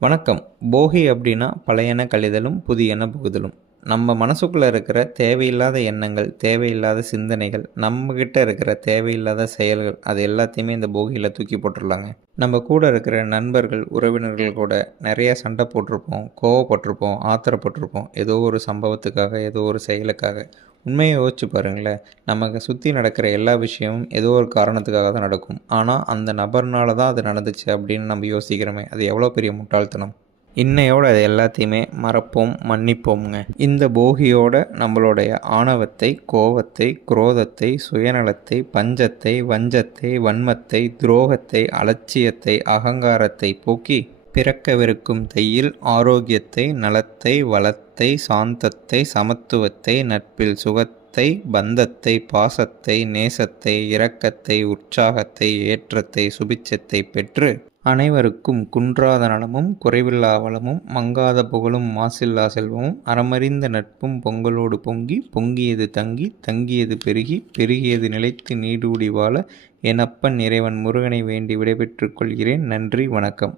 வணக்கம். போகி அப்படின்னா பழையன கழிதலும் புதியன புகுதலும். நம்ம மனசுக்குள்ளே இருக்கிற தேவையில்லாத எண்ணங்கள், தேவையில்லாத சிந்தனைகள், நம்மக்கிட்ட இருக்கிற தேவையில்லாத செயல்கள் அது எல்லாத்தையுமே இந்த போகியில் தூக்கி போட்டுடலாங்க. நம்ம கூட இருக்கிற நண்பர்கள், உறவினர்கள் கூட நிறைய சண்டை போட்டிருப்போம், கோவப்பட்டிருப்போம், ஆத்திரப்பட்டிருப்போம். ஏதோ ஒரு சம்பவத்துக்காக, ஏதோ ஒரு செயலுக்காக. உண்மையை யோசிச்சு பாருங்களேன். நமக்கு சுற்றி நடக்கிற எல்லா விஷயமும் ஏதோ ஒரு காரணத்துக்காக தான் நடக்கும். ஆனால் அந்த நபர்னால தான் அது நடந்துச்சு அப்படின்னு நம்ம யோசிக்கிறோமே, அது எவ்வளோ பெரிய முட்டாள்தனம். இன்னையோட அது எல்லாத்தையுமே மறப்போம், மன்னிப்போம்ங்க. இந்த போகியோட நம்மளுடைய ஆணவத்தை, கோவத்தை, குரோதத்தை, சுயநலத்தை, பஞ்சத்தை, வஞ்சத்தை, வன்மத்தை, துரோகத்தை, அலட்சியத்தை, அகங்காரத்தை போக்கி பிறக்கவிருக்கும் தையில் ஆரோக்கியத்தை, நலத்தை, வளத்தை, சாந்தத்தை, சமத்துவத்தை, நட்பில் சுகத்தை, பந்தத்தை, பாசத்தை, நேசத்தை, இரக்கத்தை, உற்சாகத்தை, ஏற்றத்தை, சுபிட்சத்தை பெற்று அனைவருக்கும் குன்றாத நலமும் குறைவில்லா வளமும் மங்காத புகழும் மாசில்லா செல்வமும் அறமறிந்த நட்பும் பொங்கலோடு பொங்கி பொங்கியது தங்கி தங்கியது பெருகி பெருகியது நிலைத்து நீடூடி வாழ என் அப்பன் இறைவன் முருகனை வேண்டி விடைபெற்றுக் கொள்கிறேன். நன்றி, வணக்கம்.